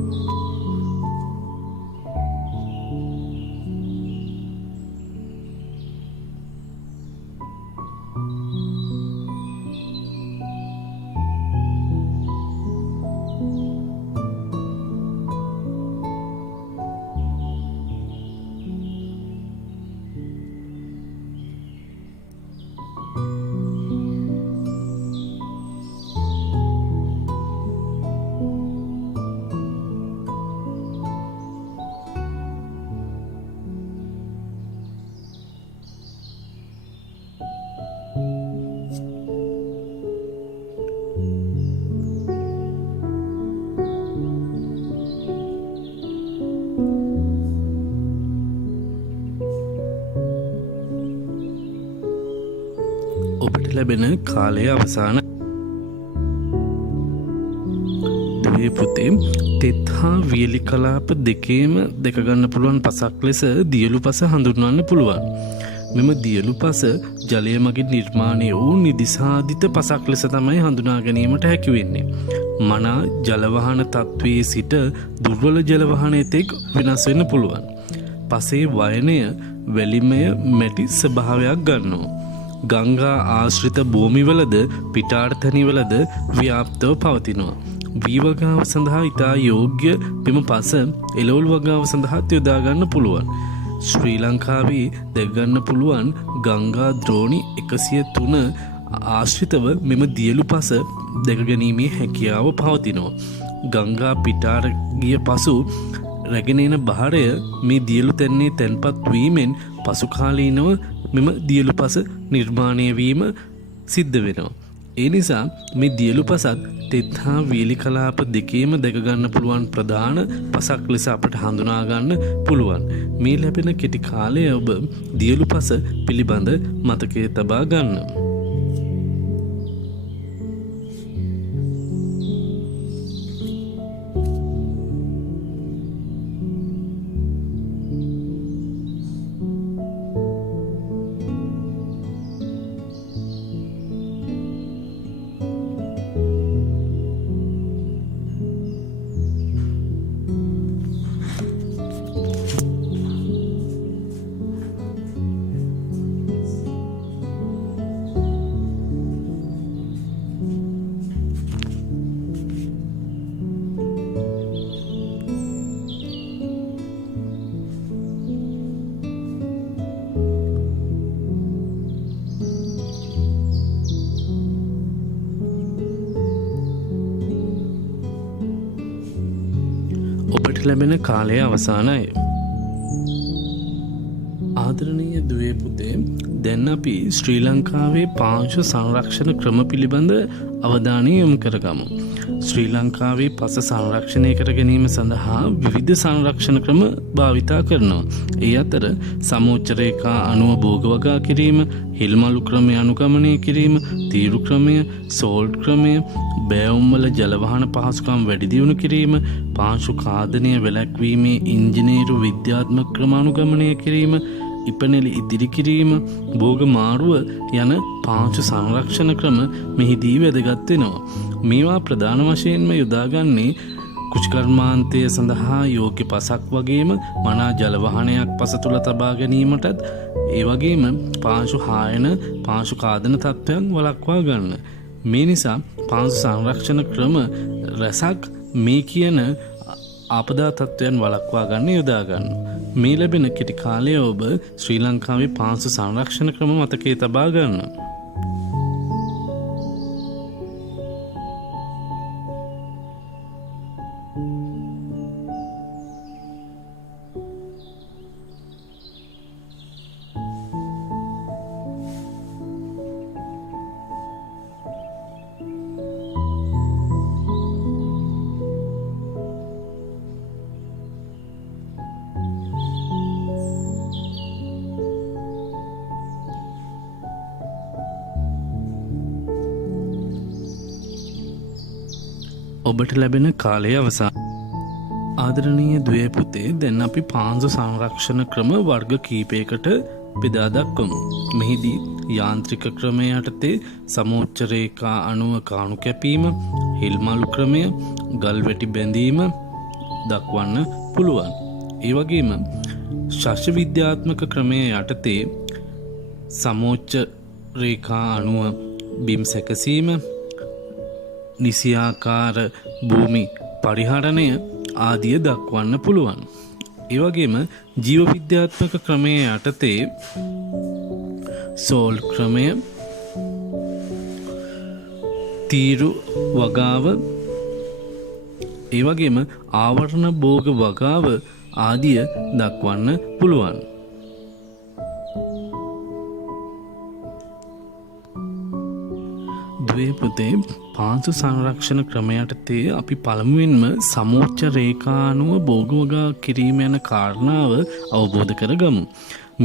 ඔබට ලැබෙන කාලය අවසාන. දුවේ පුතේ තෙත් හා වියලි කලාප දෙකේම දැකගන්න පුළුවන් පසක් ලෙස දියලු පස හඳුන්වන්න පුළුවන්. මෙම දියලු පස ජලය මගින් නිර්මාණය වූ නිදිසාදිත පසක් ලෙස තමයි හඳුනා ගැනීමට හැකි වෙන්නේ. මනා ජලවහන තත්වයේ සිට දුර්වල ජලවහනය තෙක් වෙනස් වෙන්න පුළුවන්. පසේ වයනය වැලිමය මැටි ස්වභාවයක් ගන්නවා. ගංගා ආශ්‍රිත භූමිවලද පිටාර්ථනිවලද ව්‍යාප්තව පවතිනවා. වී වගාව සඳහා ඉතා යෝග්‍ය මෙම පස එළවලු වගාව සඳහා යොදා ගන්න පුළුවන්. ශ්‍රී ලංකාවේ දැක්ගන්න පුළුවන් ගංගා ද්‍රෝණි 103 ආශ්‍රිතව මෙම දියලු පස දැකගැනීමේ හැකියාව පවතිනවා. ගංගා පිටාර ගිය පසු රැගෙන එන බහරය මේ දියලු තැන්නේ තැන්පත් වීමෙන් පසු කාලීනව මෙම දියලු පස නිර්මාණය වීම සිද්ධ වෙනවා. ඒ නිසා මේ දියලු පසත් තෙත් හා වියලි කලාප දෙකේම දැකගන්න පුළුවන් ප්‍රධාන පසක් ලෙස අපට හඳුනා ගන්න පුළුවන්. මේ ලැබෙන කෙටි කාලය ඔබ දියලු පස පිළිබඳ මතකයේ තබා ගන්න. ලැබෙන කාලය අවසානයි. ආදරණීය දුවේ පුතේ දැන් අපි ශ්‍රී ලංකාවේ පාංශු සංරක්ෂණ ක්‍රම පිළිබඳ අවධානය යොමු කරගමු. ශ්‍රී ලංකාවේ පස සංරක්ෂණය කර ගැනීම සඳහා විවිධ සංරක්ෂණ ක්‍රම භාවිතා කරනවා. ඒ අතර සමෝච්ච රේඛා අණුව භෝග වගා කිරීම, හිල්මලු ක්‍රමය අනුගමනය කිරීම, තීරු ක්‍රමය, සෝල්ට් ක්‍රමය, බෑවුම්වල ජලවහන පහසුකම් වැඩි දියුණු කිරීම, පාංශු ඛාදනය වැළැක්වීමේ ඉංජිනේරු විද්‍යාත්මක ක්‍රම අනුගමනය කිරීම, ඉපනෙලි ඉදිරි කිරීම, භෝග මාරුව යන පාංශු සංරක්ෂණ ක්‍රම මෙහිදී වැදගත් වෙනවා. මේවා ප්‍රධාන වශයෙන්ම යොදාගන්නේ කුෂ්කර්මාන්තය සඳහා යෝග්‍ය පසක් වගේම මනා ජලවහනයක් පස තුළ තබා ගැනීමටත් ඒ වගේම පාංශු හායන පාංශු ඛාදන තත්ත්වයන් වළක්වා ගන්න. මේ නිසා පාංශු සංරක්ෂණ ක්‍රම රැසක් මේ කියන ආපදා තත්ත්වයන් වළක්වා ගන්න යොදා ගන්න. මේ ලැබෙන කෙටි කාලය ඔබ ශ්‍රී ලංකාවේ පාංශු සංරක්ෂණ ක්‍රම මතකයේ තබා ගන්න. ඔබට ලැබෙන කාලය අවසන්. ආදරණීය දුවේ පුතේ, දැන් අපි පාංශු සංරක්ෂණ ක්‍රම වර්ග කීපයකට බෙදා දක්වමු. මෙහිදී යාන්ත්‍රික ක්‍රමය යටතේ සමෝච්ච රේඛා අණුව කාණු කැපීම, හිල්මලු ක්‍රමය, ගල් වැටි බැඳීම දක්වන්න පුළුවන්. ඒ වගේම ශාස්ත්‍ර විද්‍යාත්මක ක්‍රමය යටතේ සමෝච්ච රේඛා අණුව බිම් සැකසීම, නිසියාකාර භූමි පරිහරණය ආදිය දක්වන්න පුළුවන්. ඒ වගේම ජීව විද්‍යාත්මක ක්‍රමය යටතේ සෝල් ක්‍රමය, තීරු වගාව, ඒ වගේම ආවරණ භෝග වගාව ආදිය දක්වන්න පුළුවන්. දුවේ පුතේ, පාංශු සංරක්ෂණ ක්‍රමය යටතේ අපි පළමුවෙන්ම සමෝච්ච රේඛානුව භෝග වගා කිරීම යන කාරණාව අවබෝධ කරගමු.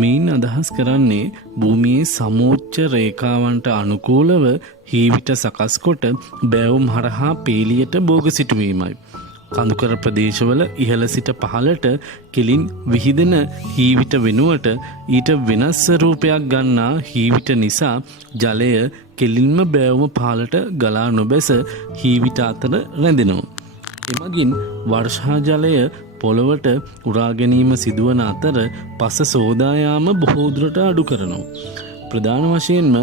මේන් අදහස් කරන්නේ භූමියේ සමෝච්ච රේඛාවන්ට අනුකූලව හීවිට සකස් කොට බෑවුම් හරහා පේලියට භෝග සිටුවීමයි. කඳුකර ප්‍රදේශවල ඉහළ සිට පහළට කෙලින් විහිදෙන හීවිට වෙනුවට ඊට වෙනස් ස්වරූපයක් ගන්නා හීවිට නිසා ජලය කෙලින්ම බෑවුම පහළට ගලා නොබැස හීවිට අතර රැඳෙනවා. එමගින් වර්ෂා ජලය පොළවට උරා ගැනීම සිදුවන අතර පස සෝදා යාම බොහෝ දුරට අඩු කරනවා. ප්‍රධාන වශයෙන්ම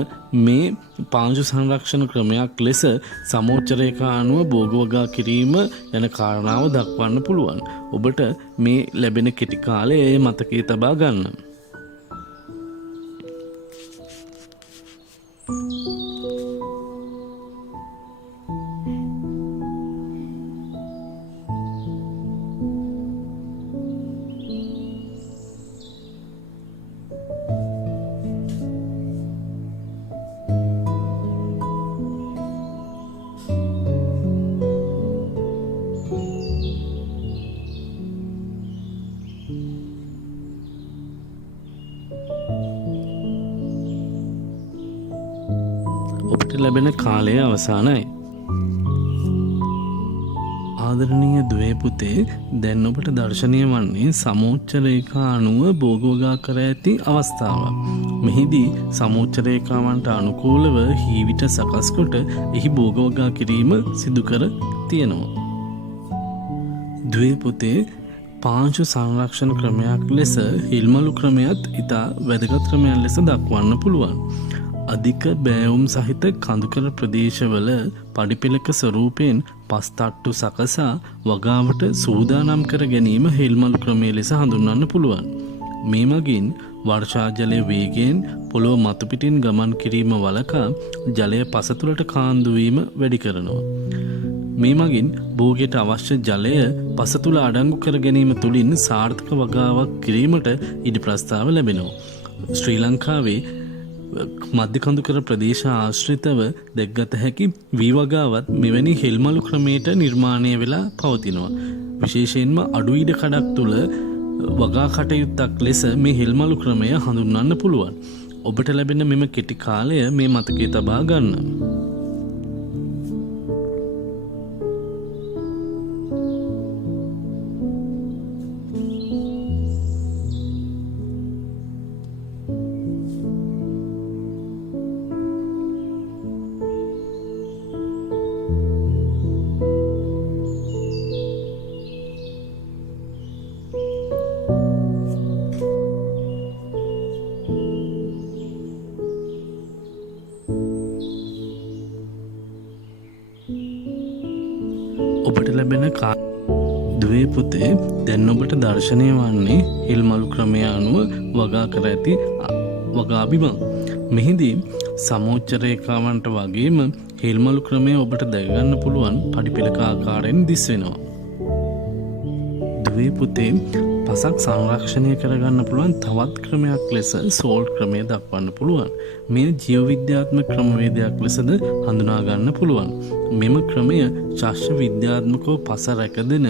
මේ පාංශු සංරක්ෂණ ක්‍රමයක් ලෙස සමෝච්ච රේඛා අණුව භෝග වගා කිරීම යන කාරණාව දක්වන්න පුළුවන්. ඔබට මේ ලැබෙන කෙටි කාලය මතකයේ තබා ගන්න. ඔබට ලැබෙන කාලය අවසానයි. ආදරණීය දුවේ පුතේ, දැන් ඔබට දර්ශනීය වන්නේ සමෝච්ච රේඛා අණුව භෝග වගා කර ඇති අවස්ථාවක්. මෙහිදී සමෝච්ච රේඛාවන්ට අනුකූලව හීවිට සකස් කොට එහි භෝග වගා කිරීම සිදු කර තියෙනවා. දුවේ පුතේ, පාංශු සංරක්ෂණ ක්‍රමයක් ලෙස හිල්මලු ක්‍රමයත් ඉතා වැදගත් ක්‍රමයක් ලෙස දක්වන්න පුළුවන්. අධික බෑවුම් සහිත කඳුකර ප්‍රදේශවල පඩිපෙළක ස්වරූපයෙන් පස් තට්ටු සකසා වගාවට සූදානම් කර ගැනීම හිල්මලු ක්‍රමය ලෙස හඳුන්වන්න පුළුවන්. මේ මගින් වර්ෂා ජලය වේගයෙන් පොළොව මතු පිටින් ගමන් කිරීම වළකා ජලය පස තුළට කාන්දු වීම වැඩි කරනවා. මේ මගින් භෝගයට අවශ්‍ය ජලය පස තුළ අඩංගු කර ගැනීම තුළින් සාර්ථක වගාවක් කිරීමට ඉඩ ප්‍රස්ථාව ලැබෙනවා. ශ්‍රී ලංකාවේ මධ්‍ය කඳුකර ප්‍රදේශ ආශ්‍රිතව දැක්ගත හැකි වී වගාවත් මෙවැනි හිල්මලු ක්‍රමයට නිර්මාණය වෙලා පවතිනවා. විශේෂයෙන්ම අඩු ඉඩ කඩක් තුළ වගා කටයුත්තක් ලෙස මේ හිල්මලු ක්‍රමය හඳුන්වන්න පුළුවන්. ඔබට ලැබෙන මෙම කෙටි කාලය මේ මතකයේ තබා ගන්න. ඔබට ලැබෙන දුවේ පුතේ, දැන් ඔබට දර්ශනය වන්නේ හිල්මලු ක්‍රමය අනුව වගා කර ඇති වගා බිමක්. මෙහිදී සමෝච්ච රේඛාවන්ට වගේම හිල්මලු ක්‍රමය ඔබට දැකගන්න පුළුවන් පඩිපෙළක ආකාරයෙන් දිස් වෙනවා. දුවේ පුතේ, පසක් සංරක්ෂණය කරගන්න පුළුවන් තවත් ක්‍රමයක් ලෙස සෝල් ක්‍රමය දක්වන්න පුළුවන්. මේ ජීව විද්‍යාත්මක ක්‍රමවේදයක් ලෙසද හඳුනා ගන්න පුළුවන්. මෙම ක්‍රමය ශාස්ත්‍ර විද්‍යාත්මකව පස රැකදෙන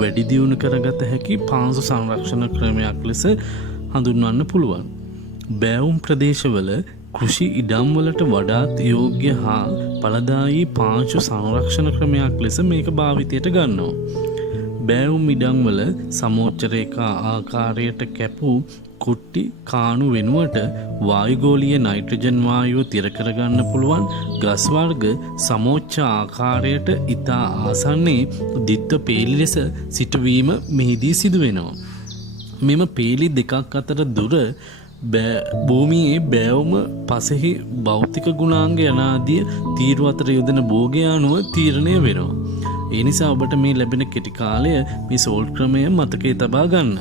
වැඩි දියුණු කරගත හැකි පාංශු සංරක්ෂණ ක්‍රමයක් ලෙස හඳුන්වන්න පුළුවන්. බෑවුම් ප්‍රදේශවල කෘෂි ඉඩම්වලට වඩාත් යෝග්‍ය හා ඵලදායී පාංශු සංරක්ෂණ ක්‍රමයක් ලෙස මේක භාවිතයට ගන්නවා. බෑවුම් ඉඩම්වල සමෝච්ච රේඛා ආකාරයට කැපූ කුට්ටි කාණු වෙනුවට වායුගෝලීය නයිට්‍රජන් වායුව තිර කරගන්න පුළුවන් ගස් වර්ග සමෝච්ච ආකාරයට ඉතා ආසන්නයේ දිත්ව පේලි ලෙස සිටුවීම මෙහිදී සිදු වෙනවා. මෙම පේලි දෙකක් අතර දුර භූමියේ බෑවුම පසෙහි භෞතික ගුණාංග යනාදිය තීරු අතර යොදන භෝගය අනුව තීරණය වෙනවා. ඒ නිසා ඔබට මේ ලැබෙන කෙටි කාලය මේ සෝල්ට් ක්‍රමය මතකයේ තබා ගන්න.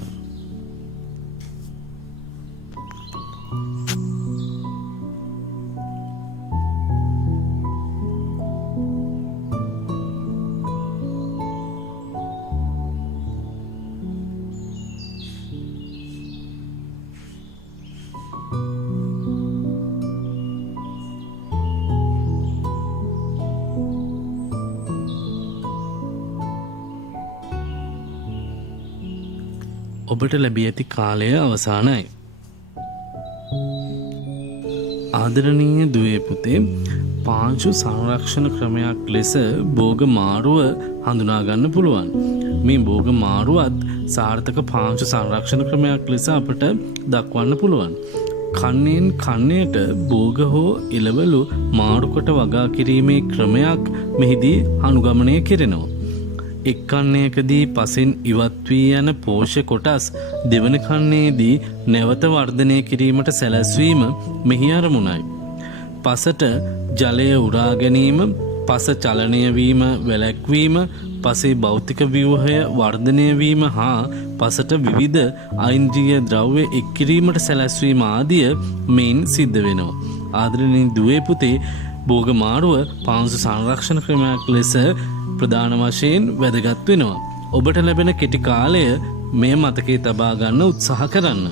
ඔබට ලැබී ඇති කාලය අවසానයි. ආදරණීය දුවේ පුතේ, පාංශු සංරක්ෂණ ක්‍රමයක් ලෙස භෝග මාරුව හඳුනා ගන්න පුළුවන්. මේ භෝග මාරුවත් සාර්ථක පාංශු සංරක්ෂණ ක්‍රමයක් ලෙස අපට දක්වන්න පුළුවන්. කන්නේන් කන්නයට භෝග හෝ එළවලු මාරුකොට වගා කිරීමේ ක්‍රමයක් මෙහිදී අනුගමනය කෙරෙනවා. එක් කන්නයකදී පසෙන් ඉවත් වී යන පෝෂ්‍ය කොටස් දෙවන කන්නේදී නැවත වර්ධනය කිරීමට සැලැස්වීම මෙහි අරමුණයි. පසට ජලය උරා ගැනීම, පස චලනය වීම වැළැක්වීම, පසේ භෞතික ව්‍යුහය වර්ධනය වීම හා පසට විවිධ ඓන්ද්‍රිය ද්‍රව්‍ය එක් කිරීමට සැලැස්වීම ආදිය මෙයින් සිද්ධ වෙනවා. ආදරණීය දුවේ පුතේ, භෝග මාරුව පාංශු සංරක්ෂණ ක්‍රමයක් ලෙස ප්‍රධාන වශයෙන් වැදගත් වෙනවා. ඔබට ලැබෙන කෙටි කාලය මේ මතකයේ තබා ගන්න උත්සාහ කරන්න.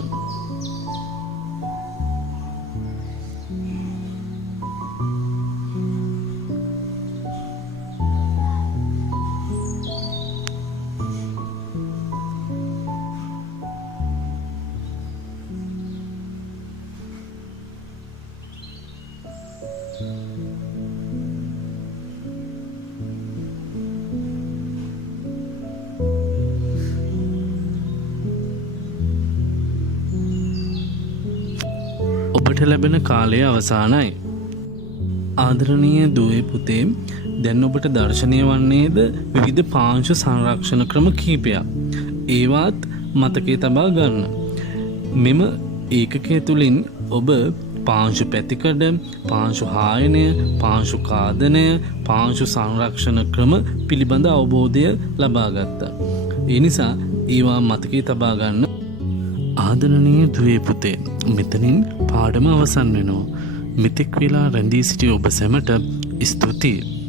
ඔබට ලැබෙන කාලය අවසానයි. ආදරණීය දුවේ පුතේ, දැන් ඔබට දර්ශනය වන්නේද විවිධ පාංශු සංරක්ෂණ ක්‍රම කිහිපයක්. ඒවත් මතකයේ තබා ගන්න. මෙම ඒකකය තුලින් ඔබ පාංශු පැතිකඩ, පාංශු හායනය, පාංශු කාදනය, පාංශු සංරක්ෂණ ක්‍රම පිළිබඳ අවබෝධය ලබා ගත්තා. ඒ නිසා ඒවා මතකයේ තබා ගන්න. ආදරණීය දුවේ පුතේ, මෙතනින් පාඩම අවසන් වෙනවා. මෙතෙක් වෙලා රැඳී සිටි ඔබ සැමට ස්තුතියි.